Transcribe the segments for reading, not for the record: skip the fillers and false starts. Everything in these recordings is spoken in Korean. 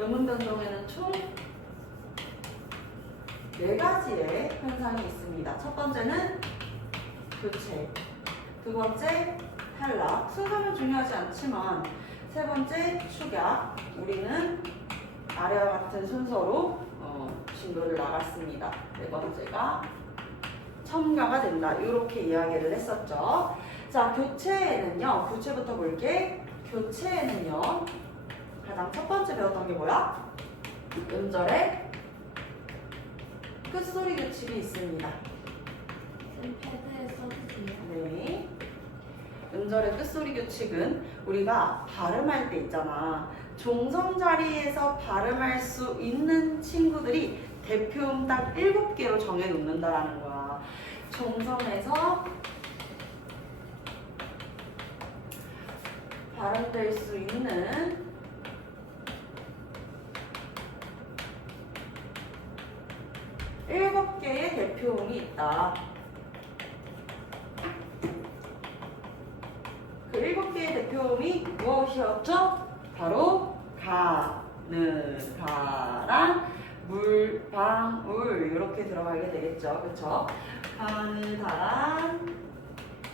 음운 변종에는 총 4가지의 현상이 있습니다. 첫 번째는 교체, 두 번째 탈락, 순서는 중요하지 않지만 세 번째 축약, 우리는 아래와 같은 순서로 진도를 나갔습니다. 네 번째가 첨가가 된다. 이렇게 이야기를 했었죠. 자, 교체에는요. 교체부터 볼게. 교체에는요. 가장 첫 번째 배웠던 게 뭐야? 음절의 끝소리 규칙이 있습니다. 패드에 써주세요. 네. 음절의 끝소리 규칙은 우리가 발음할 때 있잖아. 종성 자리에서 발음할 수 있는 친구들이 대표음 딱 7개로 정해 놓는다라는 거야. 종성에서 발음될 수 있는 7개의 대표음이 있다. 그 7개의 대표음이 무엇이었죠? 바로 가느, 가랑 물, 방, 울 이렇게 들어가게 되겠죠. 그쵸? 가느, 다란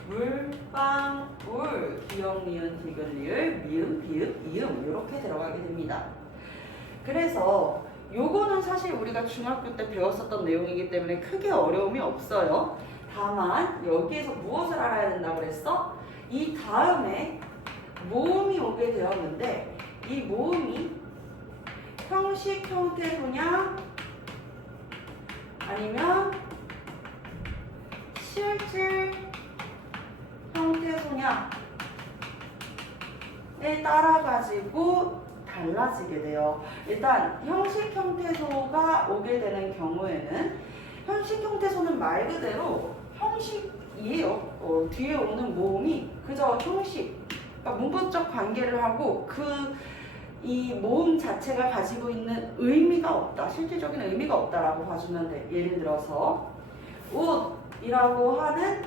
물, 방, 울 기역, 니은, 디귿, 리을, 미음, 비읍, 이음 이렇게 들어가게 됩니다. 그래서 요거는 사실 우리가 중학교 때 배웠었던 내용이기 때문에 크게 어려움이 없어요. 다만 여기에서 무엇을 알아야 된다고 그랬어? 이 다음에 모음이 오게 되었는데 이 모음이 형식 형태소냐 아니면 실질 형태소냐에 따라 가지고 달라지게 돼요. 일단 형식 형태소가 오게 되는 경우에는 형식 형태소는 말 그대로 형식이에요. 뒤에 오는 모음이 그저 형식, 그러니까 문법적 관계를 하고 이 모음 자체가 가지고 있는 의미가 없다. 실질적인 의미가 없다라고 봐주면 돼. 예를 들어서 옷이라고 하는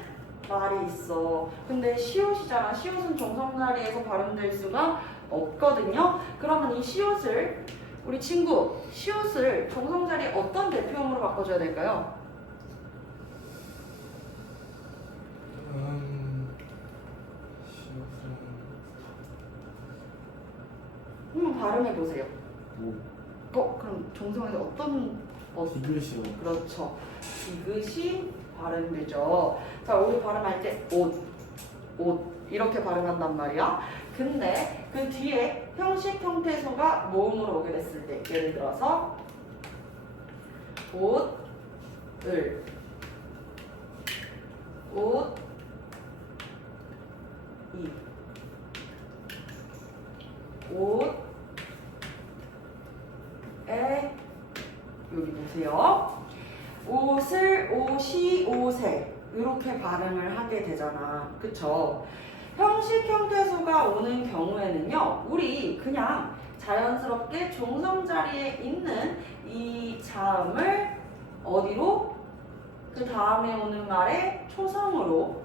말이 있어. 근데 시옷이잖아. 시옷은 종성 자리에서 발음될 수가 없거든요. 그러면 이 시옷을 우리 친구 시옷을 종성 자리에 어떤 대표음으로 바꿔줘야 될까요? 한번 발음해 보세요. 그럼 종성에서 어떤 디귿이요. 그렇죠. 디귿이 발음되죠. 자, 우리 발음할 때 옷 이렇게 발음한단 말이야. 근데 그 뒤에 형식 형태소가 모음으로 오게 됐을 때 예를 들어서 옷을 옷에 여기 보세요. 옷을 옷이 옷에 이렇게 발음을 하게 되잖아. 그쵸? 형식 형태소가 오는 경우에는요, 우리 그냥 자연스럽게 종성 자리에 있는 이 자음을 어디로? 그 다음에 오는 말에 초성으로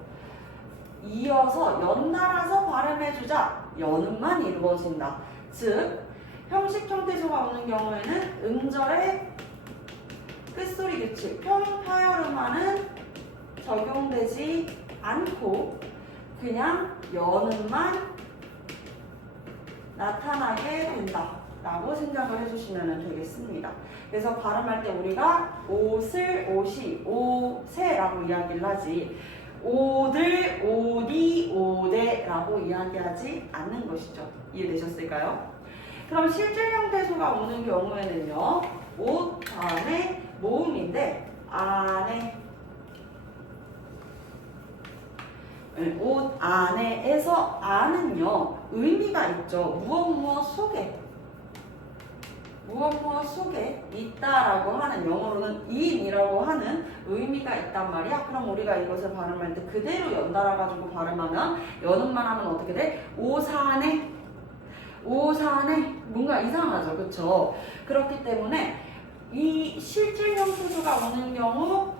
이어서 연달아서 발음해주자. 연음만 이루어진다. 즉, 형식 형태소가 오는 경우에는 음절의 끝소리 규칙, 평파열음화는 적용되지 않고 그냥 연음만 나타나게 된다 라고 생각을 해주시면 되겠습니다. 그래서 발음할 때 우리가 옷을 옷이 옷에 라고 이야기를 하지 옷을 옷이 옷에 라고 이야기하지 않는 것이죠. 이해되셨을까요? 그럼 실질 형태소가 오는 경우에는요, 옷 다음에 모음인데 안에 옷 안에에서 안은요 의미가 있죠. 무엇 속에 있다라고 하는, 영어로는 in이라고 하는 의미가 있단 말이야. 그럼 우리가 이것을 발음할 때 그대로 연달아 가지고 발음하면 연음만 하면 어떻게 돼? 오산에 뭔가 이상하죠. 그쵸? 그렇기 때문에 이 실질 형태소가 오는 경우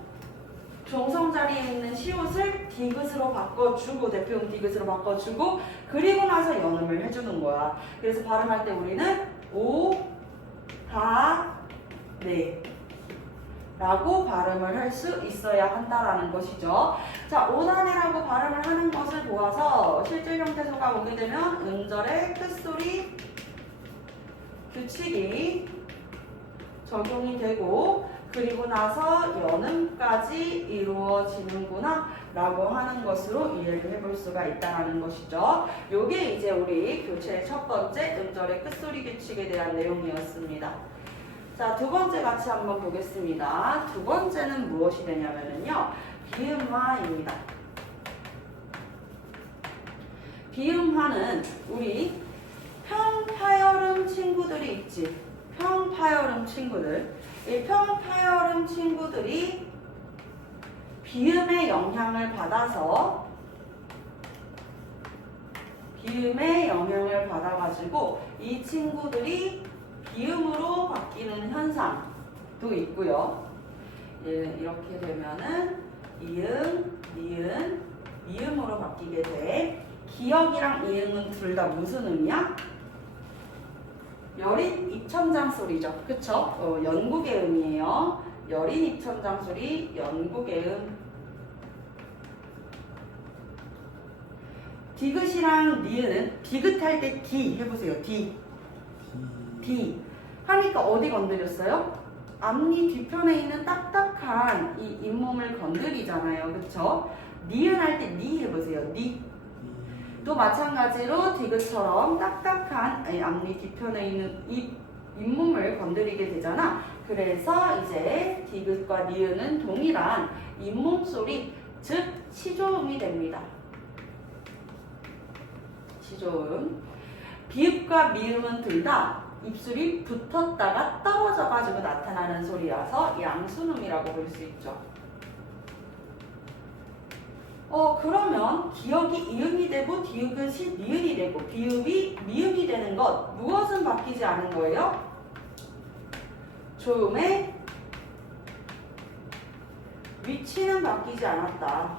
종성 자리에 있는 시옷을 디귿으로 바꿔주고, 대표음 디귿으로 바꿔주고, 그리고 나서 연음을 해주는 거야. 그래서 발음할 때 우리는 네. 라고 발음을 할 수 있어야 한다라는 것이죠. 자, 오다네라고 발음을 하는 것을 보아서 실질 형태소가 오게 되면 음절의 끝소리 규칙이 적용이 되고 그리고 나서 연음까지 이루어지는구나 라고 하는 것으로 이해를 해볼 수가 있다는 것이죠. 요게 이제 우리 교체의 첫 번째 음절의 끝소리 규칙에 대한 내용이었습니다. 자, 두 번째 같이 한번 보겠습니다. 두 번째는 무엇이 되냐면요. 비음화입니다. 비음화는 우리 평파열음 친구들이 있지. 평파열음 친구들. 이 평파열음 친구들이 비음의 영향을 받아서 받아가지고 이 친구들이 비음으로 바뀌는 현상도 있고요. 이렇게 되면은 이음, 니은, 미음으로 바뀌게 돼. 기역이랑 이응은 둘 다 무슨 음이야? 여린 입천장 소리죠. 그쵸? 연국의 음이에요. 여린 입천장 소리, 연국의 음. 디귿이랑 니은은 디귿할 때 디 해보세요. 디 하니까 어디 건드렸어요? 앞니 뒤편에 있는 딱딱한 이 잇몸을 건드리잖아요. 그쵸? 니은 할 때 니 해보세요. 니. 또 마찬가지로 디귿처럼 딱딱한 앞니 뒤편에 있는 잇몸을 건드리게 되잖아. 그래서 이제 디귿과 니은은 동일한 잇몸 소리, 즉 시조음이 됩니다. 시조음. 비읍과 미음은 둘 다 입술이 붙었다가 떨어져가지고 나타나는 소리라서 양순음이라고 볼 수 있죠. 그러면 기역이 이음이 되고 디귿이 니은이 되고 비읍이 미음이 되는 것, 무엇은 바뀌지 않은 거예요? 조음의 위치는 바뀌지 않았다.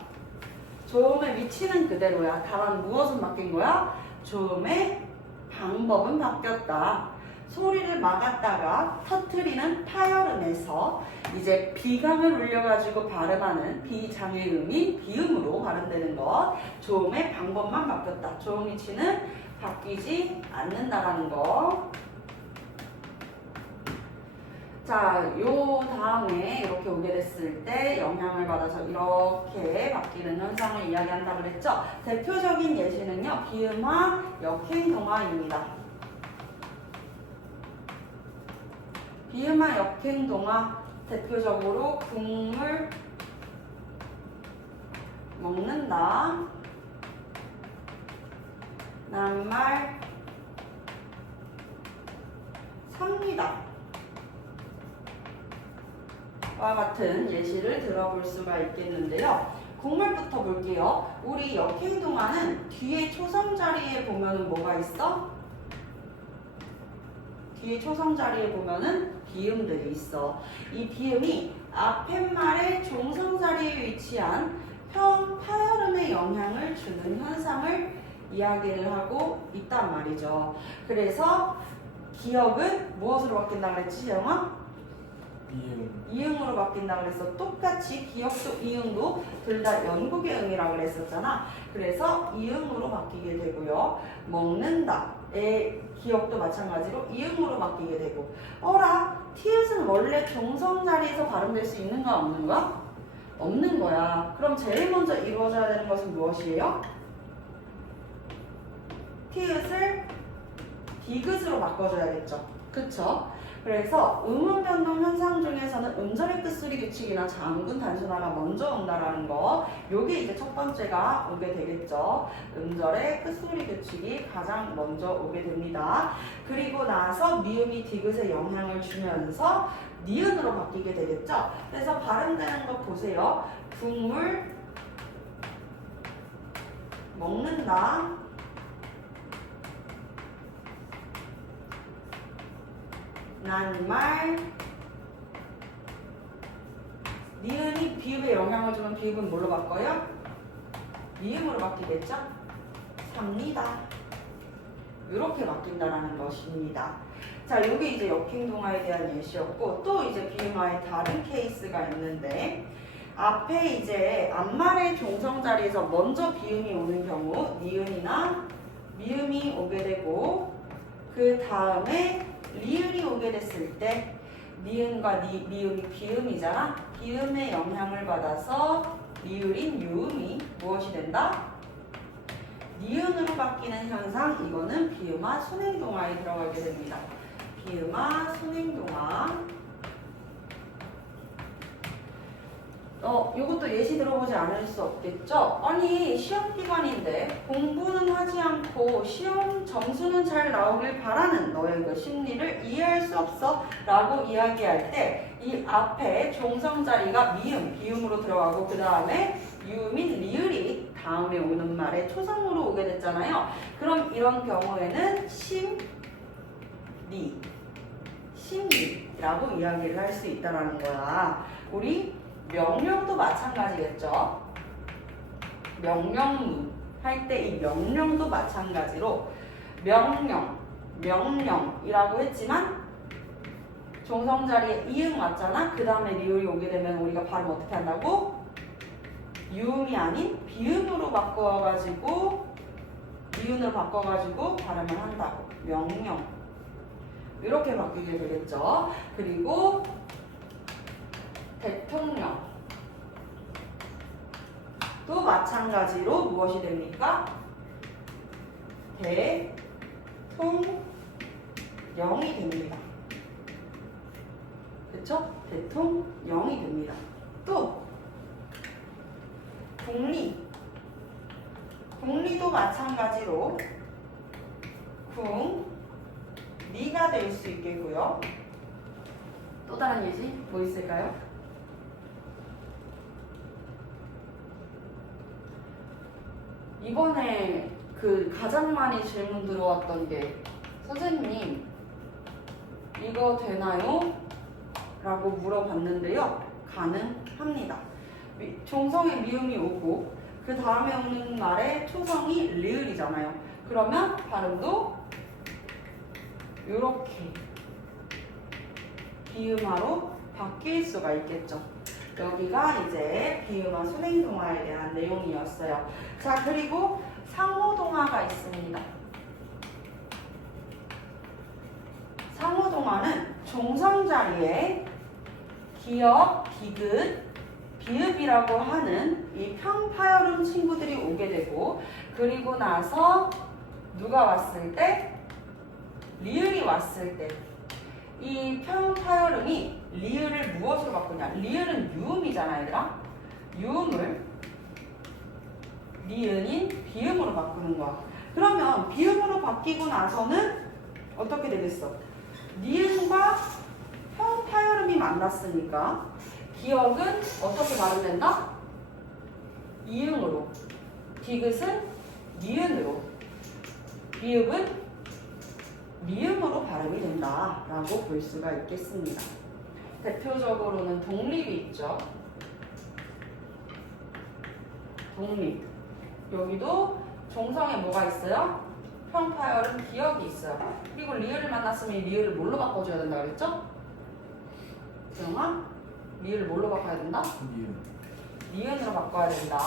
조음의 위치는 그대로야. 다만 무엇은 바뀐 거야? 조음의 방법은 바뀌었다. 소리를 막았다가 터트리는 파열음에서 이제 비강을 울려가지고 발음하는 비장애음이 비음으로 발음되는 것. 조음의 방법만 바뀌었다. 조음 위치는 바뀌지 않는다라는 거. 자, 요 다음에 이렇게 오게 됐을 때 영향을 받아서 이렇게 바뀌는 현상을 이야기한다 그랬죠? 대표적인 예시는요, 비음화, 역행동화입니다. 비음화, 역행동화, 대표적으로 국물 먹는다, 낱말 삽니다. 와 같은 예시를 들어볼 수가 있겠는데요. 국물부터 볼게요. 우리 역행동화는 뒤에 초성 자리에 보면은 뭐가 있어? 뒤에 초성 자리에 보면은 비음들이 있어. 이 비음이 앞에 말의 종성 자리에 위치한 파열음에 영향을 주는 현상을 이야기를 하고 있단 말이죠. 그래서 기역은 무엇으로 바뀐다 그랬지, 영아? 이응으로 바뀐다 그랬어. 똑같이 기역도 이응도 둘 다 연국의 응이라고 그랬었잖아. 그래서 이응으로 바뀌게 되고요. 먹는다의 기역도 마찬가지로 이응으로 바뀌게 되고. 티읕은 원래 종성 자리에서 발음될 수 있는 거야, 없는 거야? 없는 거야. 그럼 제일 먼저 이루어져야 되는 것은 무엇이에요? 티읕을 디귿으로 바꿔줘야겠죠. 그쵸? 그래서 음운 변동 현상 중에서는 음절의 끝소리 규칙이나 장군 단순화가 먼저 온다라는 거. 요게 이제 첫 번째가 오게 되겠죠. 음절의 끝소리 규칙이 가장 먼저 오게 됩니다. 그리고 나서 미음이 디귿에 영향을 주면서 니은으로 바뀌게 되겠죠. 그래서 발음되는 거 보세요. 국물 먹는다, 낱말, 니은이 비읍에 영향을 주면 비읍은 뭘로 바꿔요? 미음으로 바뀌겠죠? 삽니다. 이렇게 바뀐다는 것입니다. 자, 여기 이제 역행동화에 대한 예시였고 또 이제 비음화의 다른 케이스가 있는데 앞에 이제 앞말의 종성 자리에서 먼저 비음이 오는 경우 니은이나 미음이 오게 되고 그 다음에 리을이 오게 됐을 때 니은과 미음이 비음이잖아. 비음의 영향을 받아서 리을인 유음이 무엇이 된다? 니은으로 바뀌는 현상, 이거는 비음화 순행동화에 들어가게 됩니다. 비음화 순행동화. 이것도 예시 들어보지 않을 수 없겠죠? 아니, 시험 기간인데 공부는 하지 않고 시험 점수는 잘 나오길 바라는 너의 그 심리를 이해할 수 없어 라고 이야기할 때 이 앞에 종성 자리가 미음, 비음으로 들어가고 그 다음에 유음인 리을이 다음에 오는 말에 초성으로 오게 됐잖아요. 그럼 이런 경우에는 심리라고 이야기를 할 수 있다는 거야. 우리 명령도 마찬가지겠죠. 명령문 할 때 이 명령도 마찬가지로 명령이라고 했지만 종성 자리에 이응 왔잖아. 그 다음에 리을이 오게 되면 우리가 발음 어떻게 한다고? 유음이 아닌 비음으로 바꿔가지고 미음으로 바꿔가지고 발음을 한다고. 명령 이렇게 바뀌게 되겠죠. 그리고 대통령 또 마찬가지로 무엇이 됩니까? 대통령이 됩니다. 그쵸? 대통령이 됩니다. 또 국리도 마찬가지로 리가 될 수 있겠고요. 또 다른 예시 뭐 있을까요? 이번에 그 가장 많이 질문 들어왔던 게 선생님 이거 되나요? 라고 물어봤는데요. 가능합니다. 종성에 미음이 오고 그 다음에 오는 말에 초성이 리을이잖아요. 그러면 발음도 이렇게 비음화로 바뀔 수가 있겠죠. 여기가 이제 비음화 순행동화에 대한 내용이었어요. 자, 그리고 상호동화가 있습니다. 상호동화는 종성 자리에 기역, 디귿, 비읍이라고 하는 이 평파열음 친구들이 오게 되고 그리고 나서 누가 왔을 때? 리을이 왔을 때 이 평파열음이 리을을 무엇으로 바꾸냐? 리을은 유음이잖아, 얘들아. 유음을 리은인 비음으로 바꾸는 거야. 그러면 비음으로 바뀌고 나서는 어떻게 되겠어? 니은과 평파열음이 만났으니까 기역은 어떻게 발음된다? 이응으로, 디귿은 니은으로, 비읍은 미음으로 발음이 된다라고 볼 수가 있겠습니다. 대표적으로는 독립이 있죠. 독립. 여기도 종성에 뭐가 있어요? 평파열은 기역이 있어요. 그리고 리을을 만났으면 리을을 뭘로 바꿔줘야 된다 그랬죠? 정아? 리을을 뭘로 바꿔야 된다? 니은으로 바꿔야 된다.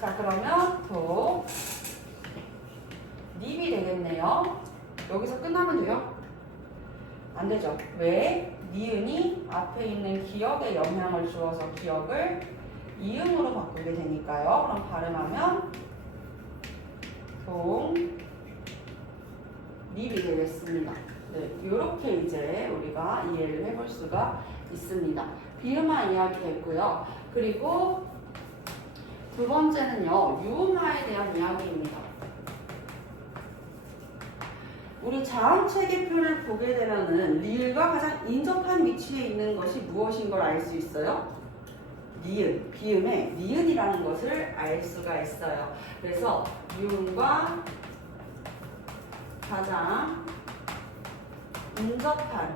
자, 그러면 또 닙이 되겠네요. 여기서 끝나면 돼요? 안 되죠. 왜? 니은이 앞에 있는 기역에 영향을 주어서 기역을 이응으로 바꾸게 되니까요. 그럼 발음하면 닙이 되겠습니다. 네, 이렇게 이제 우리가 이해를 해볼 수가 있습니다. 비음화 이야기했고요. 그리고 두 번째는요, 유음화에 대한 이야기입니다. 우리 자음체계표를 보게 되면은 리을과 가장 인접한 위치에 있는 것이 무엇인 걸 알 수 있어요? 니은, 비음의 니은이라는 것을 알 수가 있어요. 그래서 유음과 가장 인접한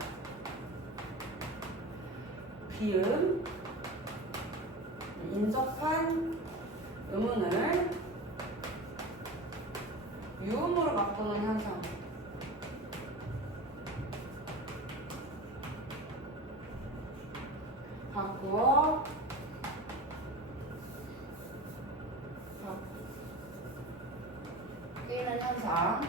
비음, 인접한 음운을 유음으로 바꾸는 현상. 바꾸어 바뀌는 현상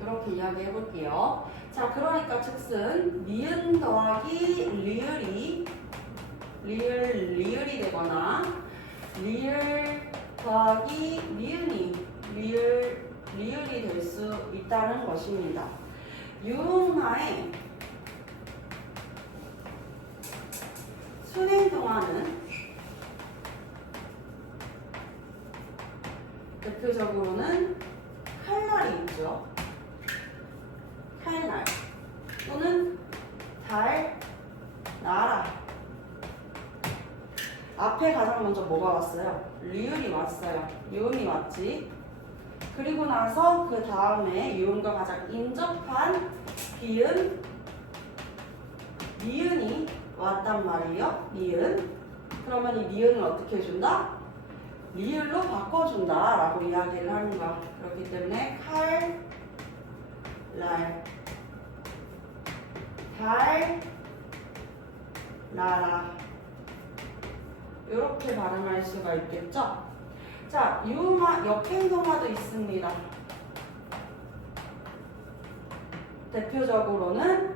이렇게 이야기해 볼게요. 자, 그러니까 즉슨 니은 더하기 리을이 되거나 리을 더하기 리을이 될 수 있다는 것입니다. 유음하의 순행 동화는 대표적으로는 칼날이 있죠. 칼날 또는 달, 나라. 앞에 가장 먼저 뭐가 왔어요? 리을이 왔어요. 유음이 왔지. 그리고 나서 그 다음에 유음과 가장 인접한 비음, 니은이 왔단 말이에요. 니은. 그러면 이 니은을 어떻게 해준다? 리을로 바꿔준다 라고 이야기를 하는 거야. 그렇기 때문에 칼, 날, 달, 나라 이렇게 발음할 수가 있겠죠? 자, 유음화, 역행동화도 있습니다. 대표적으로는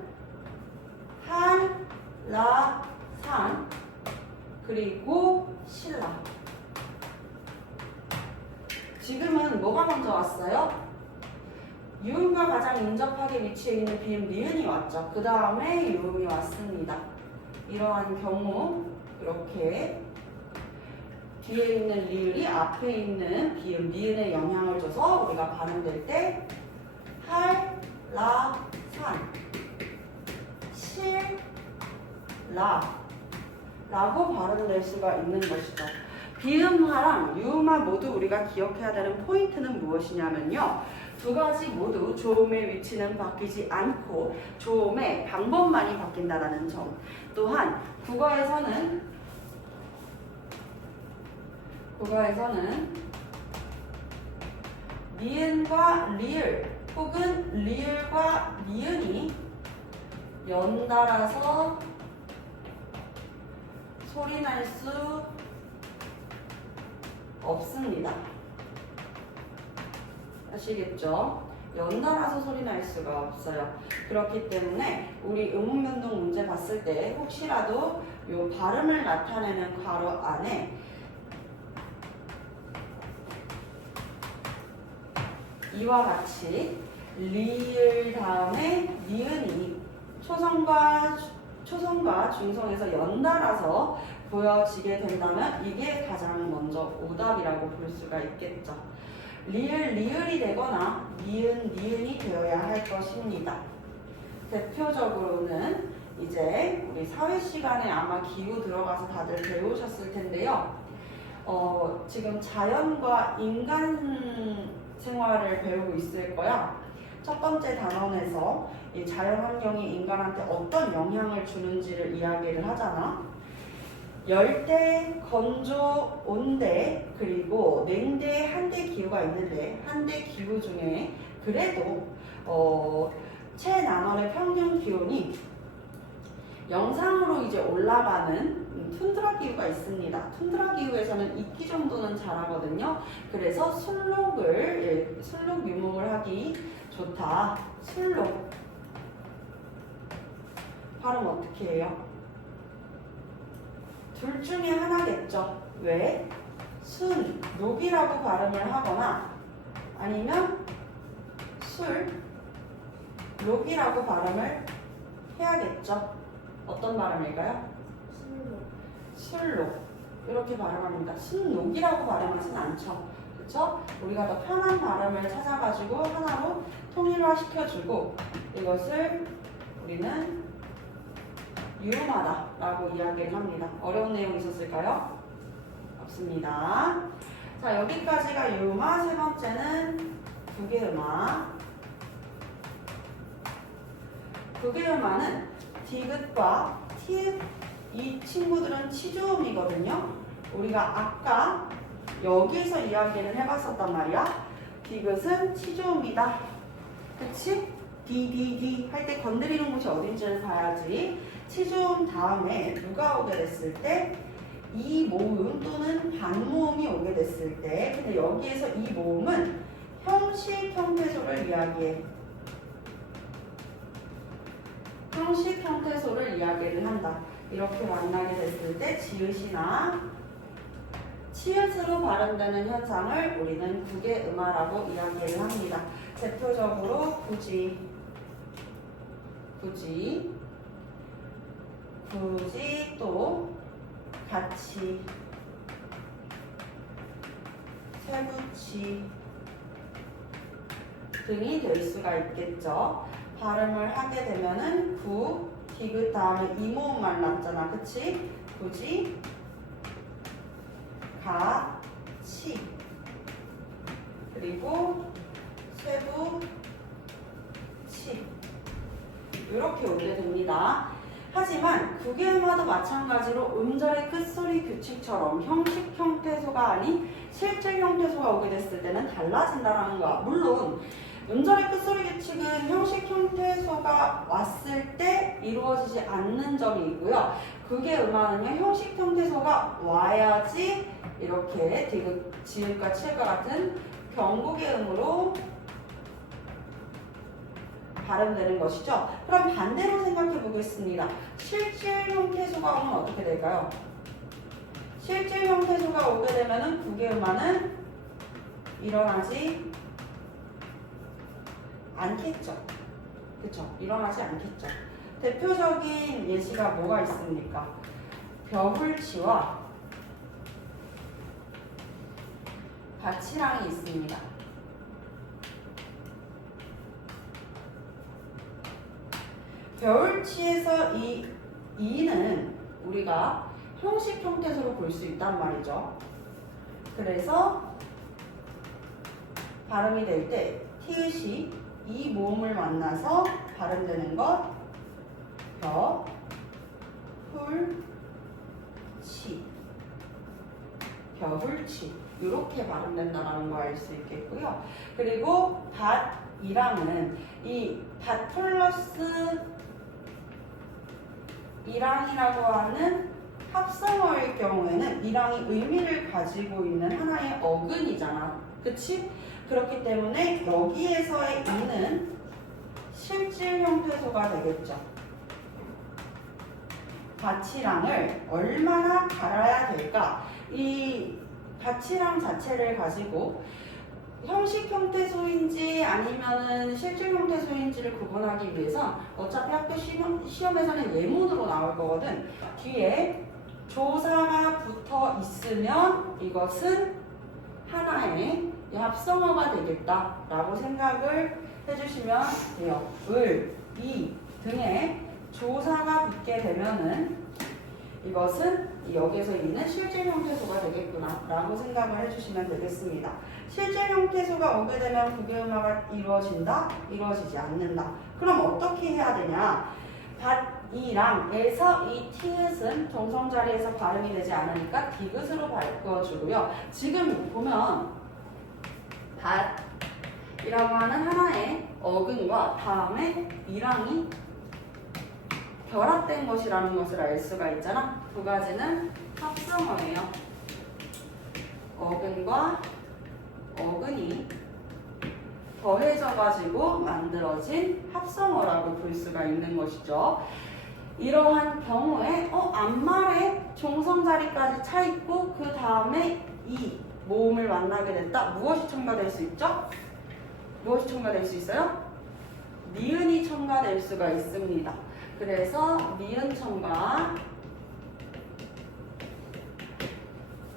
한, 라, 산, 그리고 신라. 지금은 뭐가 먼저 왔어요? 유음과 가장 인접하게 위치해 있는 비음 니은이 왔죠. 그 다음에 유음이 왔습니다. 이러한 경우 이렇게 뒤에 있는 리을이 앞에 있는 비음 니은에 영향을 줘서 우리가 발음될 때 할, 라, 산, 실, 라 라고 발음될 수가 있는 것이죠. 비음화랑 유음화 모두 우리가 기억해야 되는 포인트는 무엇이냐면요. 두 가지 모두 조음의 위치는 바뀌지 않고 조음의 방법만이 바뀐다는 점. 또한 국어에서는 니은과 리을 혹은 리을과 니은이 연달아서 소리 날 수 없습니다. 아시겠죠? 연달아서 소리 날 수가 없어요. 그렇기 때문에 우리 음운변동 문제 봤을 때 혹시라도 요 발음을 나타내는 괄호 안에 이와 같이 리을 다음에 니은이 초성과 중성에서 연달아서 보여지게 된다면 이게 가장 먼저 오답이라고 볼 수가 있겠죠. 리을이 되거나 니은이 되어야 할 것입니다. 대표적으로는 이제 우리 사회 시간에 아마 기후 들어가서 다들 배우셨을 텐데요. 지금 자연과 인간 생활을 배우고 있을 거야. 첫 번째 단원에서 이 자연 환경이 인간한테 어떤 영향을 주는지를 이야기를 하잖아. 열대, 건조, 온대, 그리고 냉대, 한대 기후가 있는데 한대 기후 중에 그래도 최남원의 평균 기온이 영상으로 이제 올라가는 툰드라 기후가 있습니다. 툰드라 기후에서는 이끼 정도는 자라거든요. 그래서 순록 유목을 하기 좋다. 순록 발음 어떻게 해요? 둘 중에 하나겠죠. 왜? 순, 녹이라고 발음을 하거나 아니면 술, 녹이라고 발음을 해야겠죠. 어떤 발음일까요? 술록 이렇게 발음합니다. 순녹이라고 발음하진 않죠. 그렇죠? 우리가 더 편한 발음을 찾아가지고 하나로 통일화 시켜주고 이것을 우리는 유음하다 라고 이야기를 합니다. 어려운 내용 있었을까요? 없습니다. 자, 여기까지가 유음화. 세 번째는 부계음화. 부계음화는 디귿과 티읕 이 친구들은 치조음이거든요. 우리가 아까 여기서 이야기를 해봤었단 말이야. 디귿은 치조음이다. 그치? D 할 때 건드리는 곳이 어딘지를 봐야지. 치중 다음에 누가 오게 됐을 때 이 모음 또는 반모음이 오게 됐을 때, 근데 여기에서 이 모음은 형식 형태소를 이야기해. 형식 형태소를 이야기를 한다. 이렇게 만나게 됐을 때 지읒이나 치읓으로 발음되는 현상을 우리는 국의 음화라고 이야기를 합니다. 대표적으로 굳이 또 같이, 세부치 등이 될 수가 있겠죠. 발음을 하게 되면은 구, 디귿 다음에 이 모음만 남잖아. 그치? 굳이, 가, 치. 그리고 세부, 치. 이렇게 오게 됩니다. 하지만 국의 음화도 마찬가지로 음절의 끝소리 규칙처럼 형식 형태소가 아닌 실질 형태소가 오게 됐을 때는 달라진다는 거야. 물론 음절의 끝소리 규칙은 형식 형태소가 왔을 때 이루어지지 않는 점이 있고요. 국의 음화는요, 형식 형태소가 와야지 이렇게 디귿, 지읒과 치읓과 같은 병국의 음으로 발음되는 것이죠. 그럼 반대로 생각해 보겠습니다. 실질 형태소가 오면 어떻게 될까요? 실질 형태소가 오게 되면은 국의 음화는 일어나지 않겠죠. 그쵸? 일어나지 않겠죠. 대표적인 예시가 뭐가 있습니까? 벼울치와 밭이랑이 있습니다. 벼울치에서 이 이는 우리가 형식 형태소로 볼 수 있단 말이죠. 그래서 발음이 될 때 티읕이 이 모음을 만나서 발음되는 것 벼, 훌, 치, 벼훌치 이렇게 발음된다는 거 알 수 있겠고요. 그리고 밭이랑은 이 밭 플러스 이랑이라고 하는 합성어일 경우에는 이랑이 의미를 가지고 있는 하나의 어근이잖아. 그치? 그렇기 때문에 여기에서의 이는 실질 형태소가 되겠죠. 밭이랑을 얼마나 갈아야 될까? 이 밭이랑 자체를 가지고 형식 형태소인지 아니면은 실질 형태소인지를 구분하기 위해서 어차피 학교 시험에서는 예문으로 나올 거거든. 뒤에 조사가 붙어 있으면 이것은 하나의 합성어가 되겠다라고 생각을 해주시면 돼요. 을, 이 등에 조사가 붙게 되면은 이것은 여기에서 이는 실질 형태소가 되겠구나 라고 생각을 해주시면 되겠습니다. 실질 형태소가 오게 되면 국의 음화가 이루어진다? 이루어지지 않는다. 그럼 어떻게 해야 되냐? 밭이랑에서 이 티읕은 정성 자리에서 발음이 되지 않으니까 디귿으로 바꿔주고요. 지금 보면 밭이라고 하는 하나의 어근과 다음에 이랑이 결합된 것이라는 것을 알 수가 있잖아. 두 가지는 합성어예요. 어근과 어근이 더해져가지고 만들어진 합성어라고 볼 수가 있는 것이죠. 이러한 경우에 앞말에 종성 자리까지 차 있고 그 다음에 이 모음을 만나게 됐다. 무엇이 첨가될 수 있죠? 무엇이 첨가될 수 있어요? 니은이 첨가될 수가 있습니다. 그래서 니은 첨가,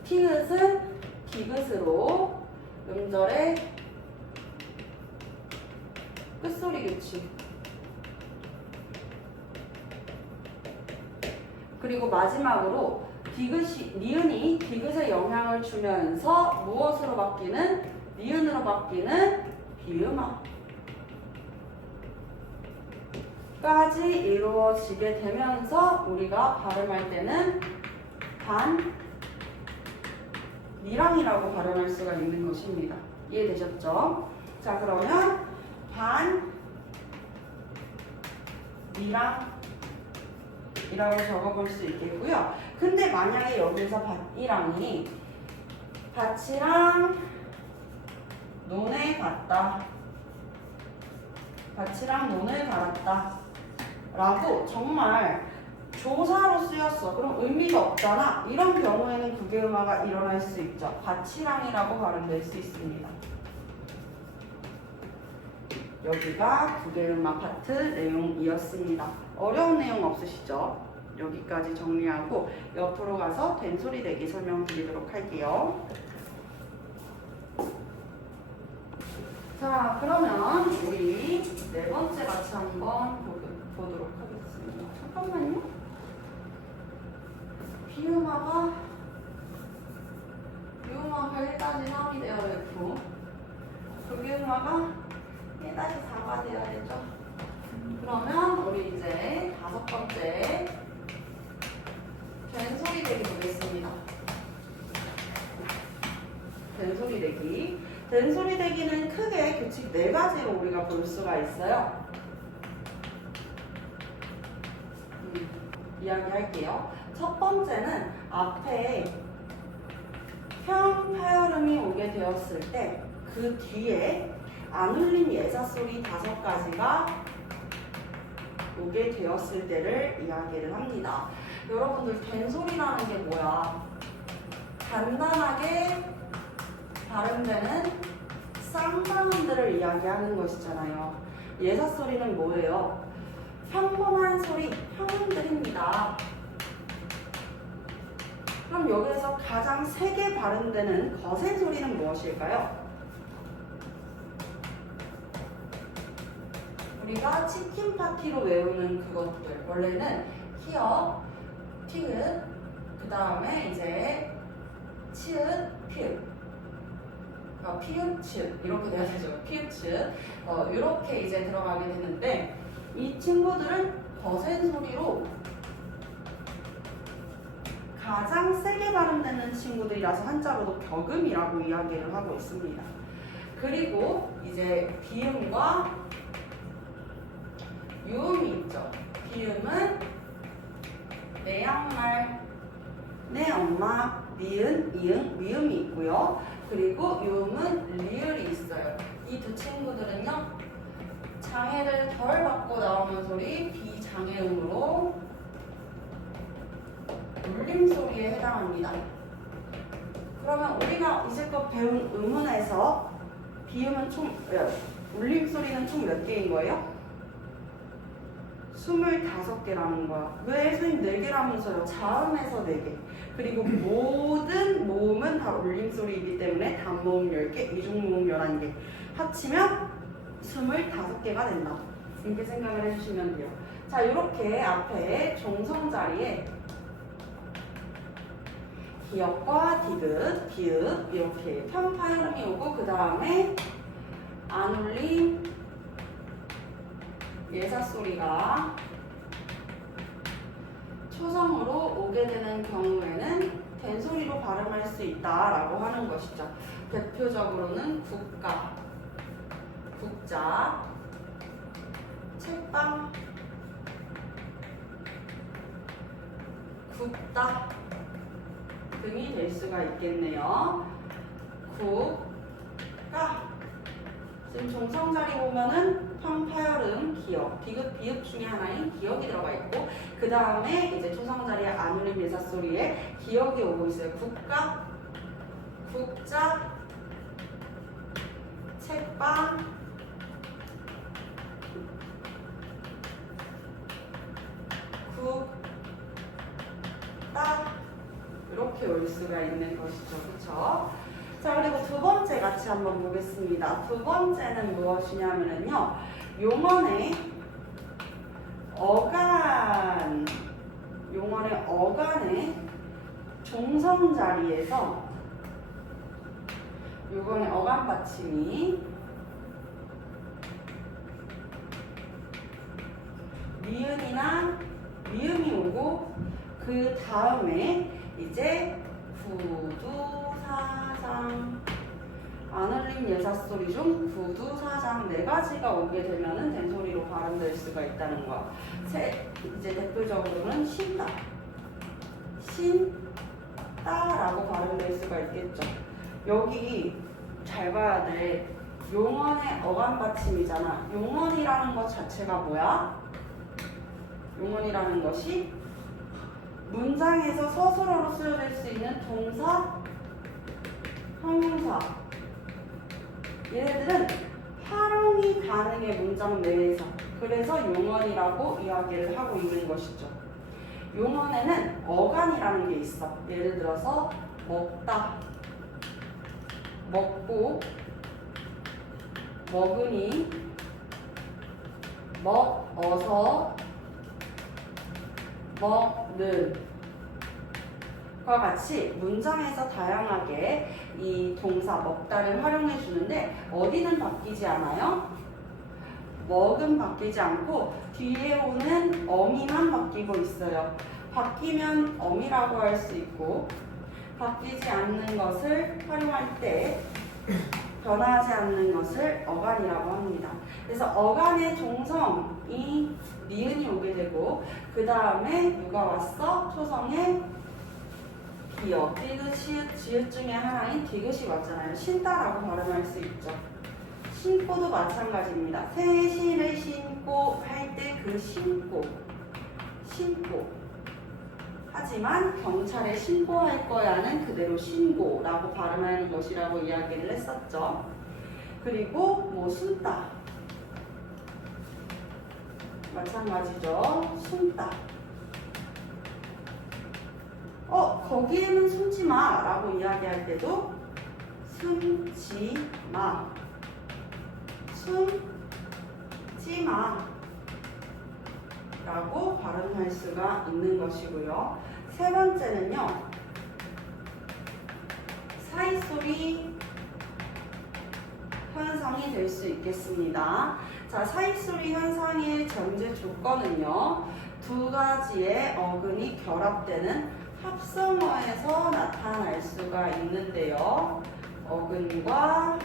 티읕은 디귿으로 음절의 끝소리 규칙. 그리고 마지막으로 니은이 디귿에 영향을 주면서 무엇으로 바뀌는? 니은으로 바뀌는 비음화 까지 이루어지게 되면서 우리가 발음할 때는 니랑이라고 발음할 수가 있는 것입니다. 이해되셨죠? 자, 그러면 이라고 적어볼 수 있겠고요. 근데 만약에 여기서 밭이랑이 밭이랑 논에 갔다. 밭이랑 논을 갈았다. 라고 정말 조사로 쓰였어. 그럼 의미가 없잖아. 이런 경우에는 국외음화가 일어날 수 있죠. 밭이랑이라고 발음될 수 있습니다. 여기가 국외음화 파트 내용이었습니다. 어려운 내용 없으시죠? 여기까지 정리하고 옆으로 가서 된소리 대기 설명드리도록 할게요. 자, 그러면 우리 네 번째 같이 한번 보도록 하겠습니다. 잠깐만요. 비음화가 1-3이 되어 있고 국외음화가 1-4가 되어야 되죠. 그러면 우리 이제 5번째 된소리 대기 보겠습니다. 된소리 대기. 된소리 대기는 크게 규칙 4가지로 우리가 볼 수가 있어요. 이야기할게요. 첫 번째는 앞에 평파열음이 오게 되었을 때 그 뒤에 안 울린 예사소리 5가지가 오게 되었을 때를 이야기를 합니다. 여러분들 된소리라는 게 뭐야? 간단하게 발음되는 쌍방음들을 이야기하는 것이잖아요. 예사소리는 뭐예요? 평범한 소리, 평음들입니다. 그럼 여기에서 가장 세게 발음되는 거센 소리는 무엇일까요? 우리가 치킨 파티로 외우는 그것들. 원래는 히읗, 티읕, 그 다음에 이제 치읕, 피읕. 피읕, 치읕 이렇게 돼야 되죠. 피읕, 치읕 이렇게 이제 들어가게 되는데 이 친구들은 거센 소리로 가장 세게 발음되는 친구들이라서 한자로도 격음이라고 이야기를 하고 있습니다. 그리고 이제 비음과 유음이 있죠. 비음은 내 양말, 내 엄마, 니은, 이응, 미음이 있고요. 그리고 유음은 리을이 있어요. 이 두 친구들은요, 장애를 덜 받고 나오는 소리 비장애음으로 울림소리에 해당합니다. 그러면 우리가 이제껏 배운 음운에서 비음은 울림소리는 총 몇 개인 거예요? 25개라는 거야. 왜 선생님 4개라면서요? 자음에서 4개. 그리고 모든 모음은 다 울림소리이기 때문에 단모음 10개, 이중모음 11개. 합치면 25개가 된다. 이렇게 생각을 해주시면 돼요. 자, 이렇게 앞에 종성 자리에 기역과 디귿, 비읍 이렇게 편파열음이 오고 그 다음에 안 울림 예사소리가 초성으로 오게 되는 경우에는 된소리로 발음할 수 있다라고 하는 것이죠. 대표적으로는 국가, 국자, 책방, 국다 등이 될 수가 있겠네요. 국가. 지금 종성 자리 보면은 평파열음, 기역, 디귿, 비읍 중에 하나인 기역이 들어가 있고 그 다음에 이제 초성 자리에 안 울림 예사소리에 기역이 오고 있어요. 국가, 국자, 책방, 국다 이렇게 올 수가 있는 것이죠. 그렇죠? 자, 그리고 두 번째 같이 한번 보겠습니다. 두 번째는 무엇이냐면요. 용언의 어간의 종성 자리에서 요번에 어간 받침이 니은이나 미음이 오고 그 다음에 이제 구두, 사상, 안 울림 예사소리 중 구두, 사장 네 가지가 오게 되면은 된소리로 발음될 수가 있다는 거야. 이제 대표적으로는 신다, 신다라고 발음될 수가 있겠죠. 여기 잘 봐야 돼. 용언의 어감 받침이잖아. 용언이라는 것 자체가 뭐야? 용언이라는 것이 문장에서 서술어로 쓰여질 수 있는 동사, 형용사. 얘네들은 활용이 가능해, 문장 내에서. 그래서 용언이라고 이야기를 하고 있는 것이죠. 용언에는 어간이라는 게 있어. 예를 들어서 먹다, 먹고, 먹으니, 먹어서, 먹는 과 같이 문장에서 다양하게 이 동사 먹다를 활용해 주는데 어디는 바뀌지 않아요? 먹은 바뀌지 않고 뒤에 오는 어미만 바뀌고 있어요. 바뀌면 어미라고 할 수 있고 바뀌지 않는 것을 활용할 때 변하지 않는 것을 어간이라고 합니다. 그래서 어간의 종성이 니은이 오게 되고 그 다음에 누가 왔어? 초성에 기역, 디귿, 시읒, 지읒 중에 하나인 디귿이 왔잖아요. 신다라고 발음할 수 있죠. 신고도 마찬가지입니다. 새 신을 신고 할 때 그 신고, 하지만 경찰에 신고할 거야는 그대로 신고라고 발음하는 것이라고 이야기를 했었죠. 그리고 뭐 숨다 마찬가지죠. 숨다. 거기에는 숨지 마 라고 이야기할 때도 숨지 마, 숨지 마 라고 발음할 수가 있는 것이고요. 세 번째는요, 사이소리 현상이 될 수 있겠습니다. 자, 사이소리 현상의 전제 조건은요, 두 가지의 어근이 결합되는 합성어에서 나타날 수가 있는데요. 어근과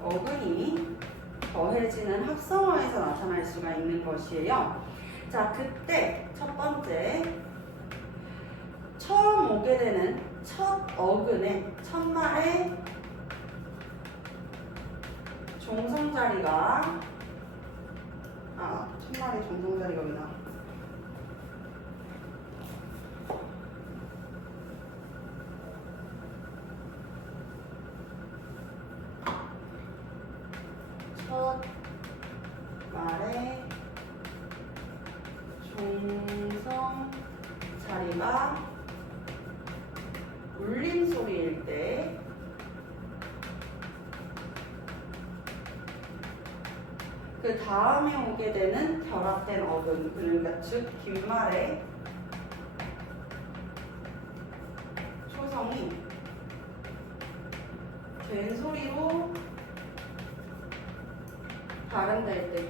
어근이 더해지는 합성어에서 나타날 수가 있는 것이에요. 자, 그때 첫 번째 처음 오게 되는 첫 어근의 첫말의 종성자리가 첫말의 종성자리가 왜 나와? 첫 말의 종성 자리가 울림소리일 때 그 다음에 오게 되는 결합된 어근, 그러니까 즉 뒷말의 초성이 된소리로 발음될 때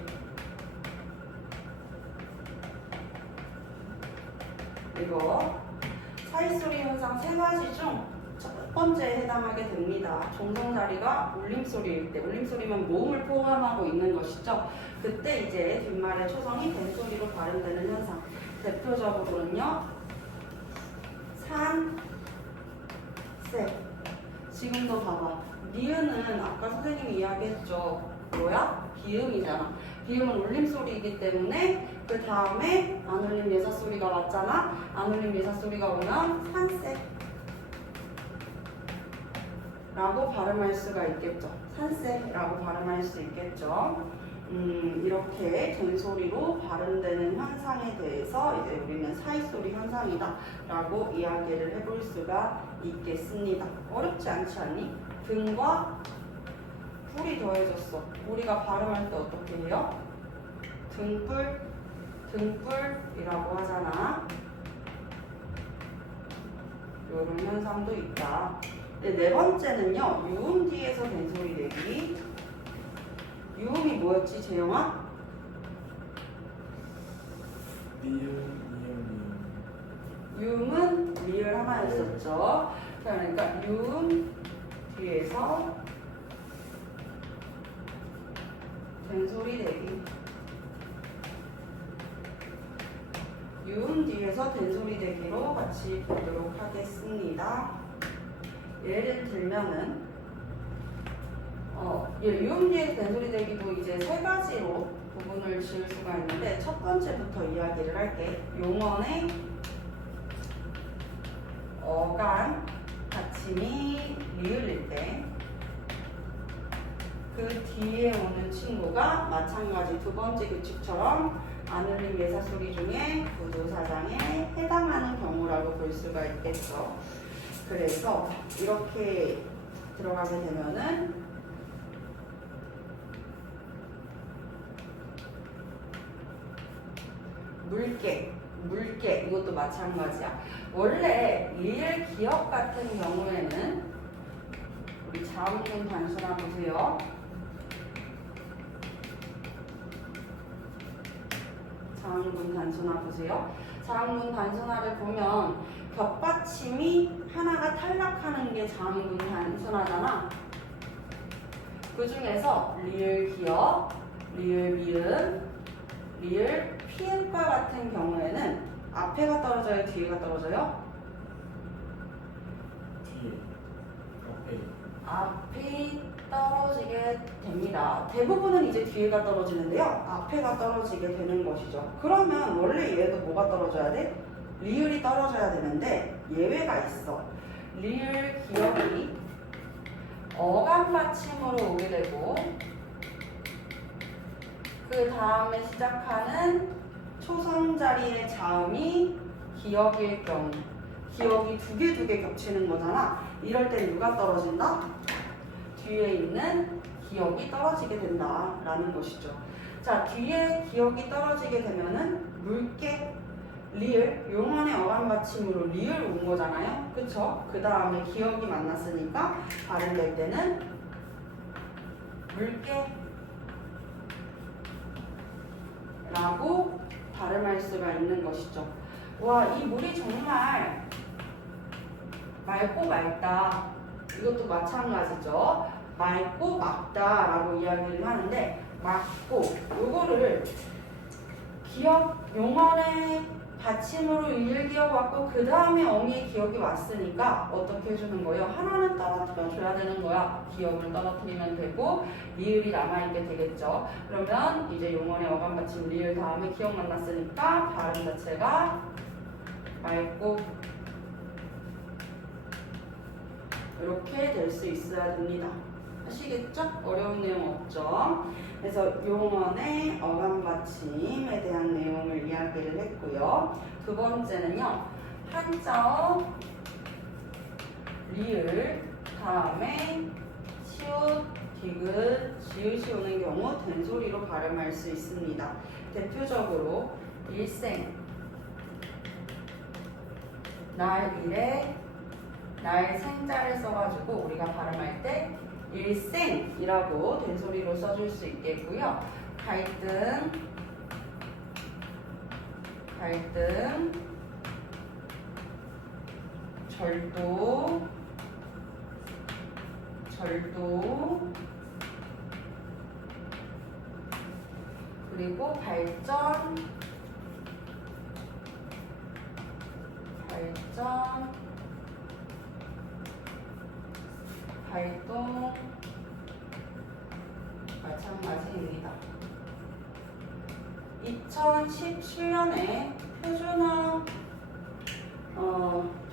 이거 사이소리 현상 세 가지 중 첫 번째에 해당하게 됩니다. 종성자리가 울림소리일 때, 울림소리면 모음을 포함하고 있는 것이죠. 그때 이제 뒷말의 초성이 된소리로 발음되는 현상. 대표적으로는요, 산, 세. 지금도 봐봐. 니은은 아까 선생님이 이야기했죠. 뭐야? 비음이잖아. 비음은 울림소리이기 때문에 그 다음에 안 울림 예사소리가 왔잖아. 안 울림 예사소리가 오면 산세 라고 발음할 수가 있겠죠. 산세라고 발음할 수 있겠죠. 이렇게 된소리로 발음되는 현상에 대해서 이제 우리는 사이소리 현상이다 라고 이야기를 해볼 수가 있겠습니다. 어렵지 않지 않니? 등과 뿔이 더해졌어. 우리가 발음할 때 어떻게 해요? 등뿔, 등뿔이라고 하잖아. 이런 현상도 있다. 네 번째는요, 유음 뒤에서 된소리 내기. 유음이 뭐였지, 재영아? 유음은 리을 하나였었죠. 자, 그러니까 유음 뒤에서 된소리 대기. 유음 뒤에서 된소리 대기로 같이 보도록 하겠습니다. 예를 들면은 유음 뒤에서 된소리 대기도 이제 세 가지로 구분을 지을 수가 있는데 첫 번째부터 이야기를 할게. 용언의 어간 받침이 리을일 때 그 뒤에 오는 친구가 마찬가지 두 번째 규칙처럼 안 울림 예사소리 중에 구두사장에 해당하는 경우라고 볼 수가 있겠죠. 그래서 이렇게 들어가게 되면은 물개 이것도 마찬가지야. 원래 리을 기억 같은 경우에는 우리 자음문 단순화 보세요. 자음문 단순화 보세요. 자음문 단순화를 보면 격받침이 하나가 탈락하는 게 자음문 단순화잖아. 그 중에서 리을 기억, 리을 미음, 리을 피음과 같은 경우에는 앞에가 떨어져요? 뒤에가 떨어져요? 뒤에 앞이 떨어지게 됩니다. 대부분은 이제 뒤에가 떨어지는데요. 앞에가 떨어지게 되는 것이죠. 그러면 원래 얘도 뭐가 떨어져야 돼? 리을이 떨어져야 되는데 예외가 있어. 리을 기억이 어감 받침으로 오게 되고 그 다음에 시작하는 초성 자리의 자음이 기억일 경우, 기억이 두 개 겹치는 거잖아. 이럴 땐 누가 떨어진다? 뒤에 있는 기억이 떨어지게 된다라는 것이죠. 자, 뒤에 기억이 떨어지게 되면은 물개, 리을, 용언의 어감 받침으로 리을 온 거잖아요. 그쵸? 그 다음에 기억이 만났으니까 발음될 때는 물개 라고 발음할 수가 있는 것이죠. 와, 이 물이 정말 맑고 맑다. 이것도 마찬가지죠. 맑고 맑다 라고 이야기를 하는데 맑고 요거를 기억, 용언의 받침으로 일기억 왔고 그 다음에 어미의 기억이 왔으니까 어떻게 해주는 거예요? 하나는 떨어뜨려줘야 되는 거야. 기억을 떨어뜨리면 되고 리을이 남아있게 되겠죠. 그러면 이제 용언의 어감 받침 리을 다음에 기억 만났으니까 발음 자체가 맑고 이렇게 될 수 있어야 됩니다. 아시겠죠? 어려운 내용 없죠? 그래서 용언의 어감 받침에 대한 내용을 이야기를 했고요. 두 번째는요. 한자어 리을 다음에 시옷, 디귿, 지읒이 오는 경우 된소리로 발음할 수 있습니다. 대표적으로 일생, 날 일에 날 생자를 써가지고 우리가 발음할 때 일생이라고 된소리로 써줄 수 있겠고요. 갈등, 절도, 그리고 발전, 활동 마찬가지입니다. 2017년에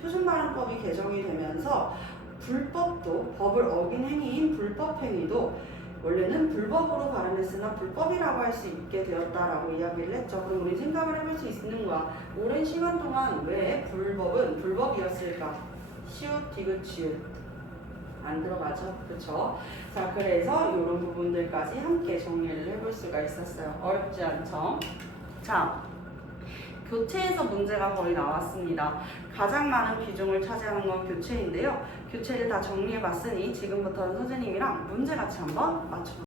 표준발음법이 개정이 되면서 불법도, 법을 어긴 행위인 불법행위도 원래는 불법으로 발음했으나 불법이라고 할 수 있게 되었다라고 이야기를 했죠. 그럼 우리 생각을 해볼 수 있는 거야. 오랜 시간 동안 왜 불법은 불법이었을까? 시옷, 디귿, 지읒 안 들어가죠. 그쵸? 자, 그래서 이런 부분들까지 함께 정리를 해볼 수가 있었어요. 어렵지 않죠? 자, 교체에서 문제가 거의 나왔습니다. 가장 많은 비중을 차지하는 건 교체인데요. 교체를 다 정리해봤으니 지금부터는 선생님이랑 문제 같이 한번 맞춰볼게요.